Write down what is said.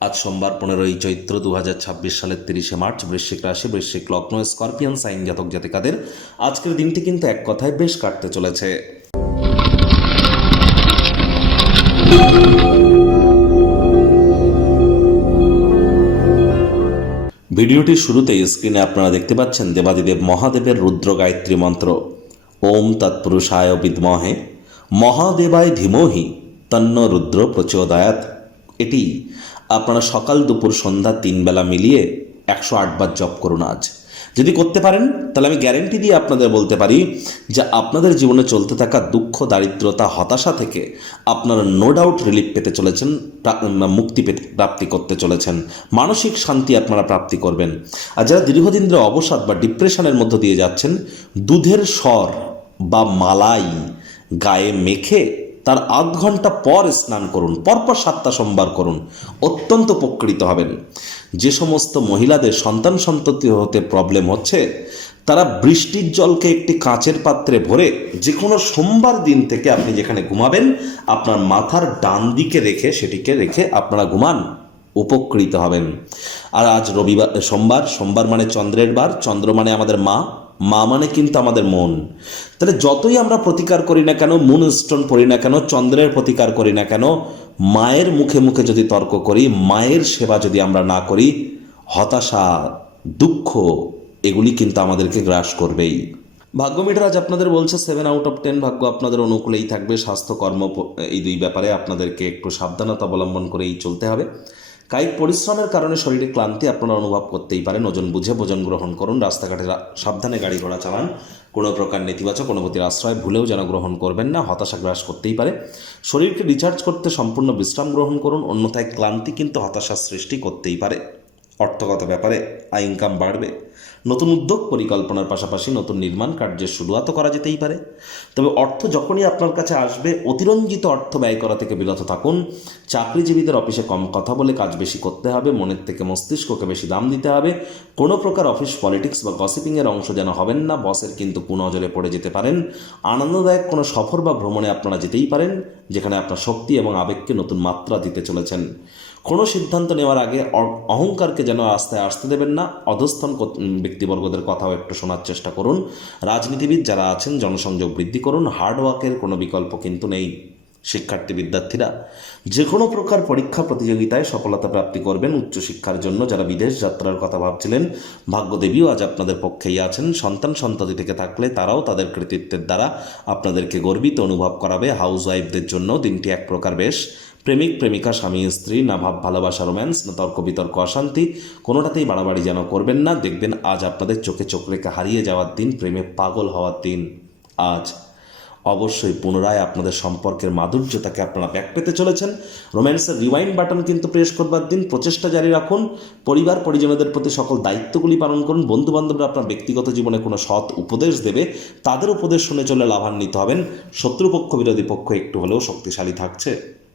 আজ সোমবার 15ই চৈত্র 2026 সালের 30শে মার্চ, বৃশ্চিক রাশি, বৃশ্চিক লগ্ন, স্করপিয়ান সাইন জাতক জাতিকাদের আজকের দিনটি কিন্তু এক কথায় বেশ কাটতে চলেছে। ভিডিওটির শুরুতেই স্ক্রিনে আপনারা দেখতে পাচ্ছেন দেবাদিদেব মহাদেবের রুদ্র গায়ত্রী মন্ত্র। ওম তৎপুরুষায় বিদ্মহে মহাদেবায় ধীমহি তন্ন রুদ্র প্রচোদয়াৎ। এটি আপনারা সকাল দুপুর সন্ধ্যা 3 বেলা মিলিয়ে 108 বার জপ করুন। আজ যদি করতে পারেন তাহলে আমি গ্যারেন্টি দিয়ে আপনাদের বলতে পারি যে আপনাদের জীবনে চলতে থাকা দুঃখ, দারিদ্রতা, হতাশা থেকে আপনারা নো ডাউট রিলিফ পেতে চলেছেন, মুক্তি পেতে প্রাপ্তি করতে চলেছেন, মানসিক শান্তি আপনারা প্রাপ্তি করবেন। আর যারা দীর্ঘদিন ধরে অবসাদ বা ডিপ্রেশনের মধ্য দিয়ে যাচ্ছেন, দুধের স্বর বা মালাই গায়ে মেখে তার আধ ঘন্টা পর স্নান করুন, পরপর 7টা সোমবার করুন, অত্যন্ত উপকৃত হবেন। যে সমস্ত মহিলাদের সন্তান সন্ততি হতে প্রবলেম হচ্ছে, তারা বৃষ্টির জলকে একটি কাঁচের পাত্রে ভরে যে কোনো সোমবার দিন থেকে আপনি যেখানে ঘুমাবেন আপনার মাথার ডান দিকে রেখে সেটিকে রেখে আপনারা ঘুমান, উপকৃত হবেন। আর আজ রবিবার, সোমবার মানে চন্দ্রের বার, চন্দ্র মানে আমাদের মা, মা মানে কিন্তু আমাদের মন। তাহলে যতই আমরা প্রতিকার করি না কেন, মুন স্টোন পড়ি না কেন, চন্দ্রের প্রতিকার করি না কেন, মায়ের মুখে মুখে যদি তর্ক করি, মায়ের সেবা যদি আমরা না করি, হতাশা, দুঃখ এগুলি কিন্তু আমাদেরকে গ্রাস করবেই। ভাগ্য মিটার আজ আপনাদের বলছে 7 আউট অফ 10 ভাগ্য আপনাদের অনুকূলেই থাকবে। স্বাস্থ্য, কর্ম, এই দুই ব্যাপারে আপনাদেরকে একটু সাবধানতা অবলম্বন করেই চলতে হবে। কায়িক পরিশ্রমের কারণে শরীরে ক্লান্তি আপনারা অনুভব করতেই পারেন। ওজন বুঝে ভোজন গ্রহণ করুন। রাস্তাঘাটে সাবধানে গাড়ি ঘোড়া চালান। কোনো প্রকার নেতিবাচক অনুভূতির আশ্রয় ভুলেও যেন গ্রহণ করবেন না, হতাশা গ্রাস করতেই পারে। শরীরকে রিচার্জ করতে সম্পূর্ণ বিশ্রাম গ্রহণ করুন, অন্যথায় ক্লান্তি কিন্তু হতাশার সৃষ্টি করতেই পারে। অর্থগত ব্যাপারে আয় ইনকাম বাড়বে। নতুন উদ্যোগ পরিকল্পনার পাশাপাশি নতুন নির্মাণ কার্যের শুরুয়াতও করা যেতেই পারে। তবে অর্থ যখনই আপনার কাছে আসবে, অতিরঞ্জিত অর্থ ব্যয় করা থেকে বিরত থাকুন। চাকরিজীবীদের অফিসে কম কথা বলে কাজ বেশি করতে হবে, মনের থেকে মস্তিষ্ককে বেশি দাম দিতে হবে। কোনো প্রকার অফিস পলিটিক্স বা গসিপিংয়ের অংশ যেন হবেন না, বসের কিন্তু কুনজরে পড়ে যেতে পারেন। আনন্দদায়ক কোনো সফর বা ভ্রমণে আপনারা যেতেই পারেন, যেখানে আপনার শক্তি এবং আবেগকে নতুন মাত্রা দিতে চলেছেন। কোনো সিদ্ধান্ত নেওয়ার আগে অহংকারকে যেন রাস্তায় আসতে দেবেন না। অধস্থন ব্যক্তিবর্গদের কথাও একটু শোনার চেষ্টা করুন। রাজনীতিবিদ যারা আছেন, জনসংযোগ বৃদ্ধি করুন। হার্ডওয়ার্কের কোনো বিকল্প কিন্তু নেই। শিক্ষার্থী বিদ্যার্থীরা যে কোনো প্রকার পরীক্ষা প্রতিযোগিতায় সফলতা প্রাপ্তি করবেন। উচ্চশিক্ষার জন্য যারা বিদেশ যাত্রার কথা ভাবছিলেন, ভাগ্যদেবীও আজ আপনাদের পক্ষেই আছেন। সন্তান সন্ততি থেকে থাকলে তারাও তাদের কৃতিত্বের দ্বারা আপনাদেরকে গর্বিত অনুভব করাবে। হাউস ওয়াইফদের জন্য দিনটি এক প্রকার বেশ। প্রেমিক প্রেমিকা, স্বামী স্ত্রী, না ভাব ভালোবাসা, রোম্যান্স, না তর্ক বিতর্ক, অশান্তি, কোনোটাতেই বাড়াবাড়ি যেন করবেন না। দেখবেন আজ আপনাদের চোখে চোখ রেখে হারিয়ে যাওয়ার দিন, প্রেমে পাগল হওয়ার দিন। আজ অবশ্যই পুনরায় আপনাদের সম্পর্কের মাধুর্যতাকে আপনারা ব্যাক পেতে চলেছেন। রোম্যান্সের রিওয়াইন্ড বাটন কিন্তু প্রেস করবার দিন। প্রচেষ্টা জারি রাখুন। পরিবার পরিজনদের প্রতি সকল দায়িত্বগুলি পালন করুন। বন্ধুবান্ধবরা আপনার ব্যক্তিগত জীবনে কোনো সৎ উপদেশ দেবে, তাদের উপদেশ শুনে চলে লাভান্বিত হবেন। শত্রুপক্ষ, বিরোধী পক্ষ একটু হলেও শক্তিশালী থাকছে।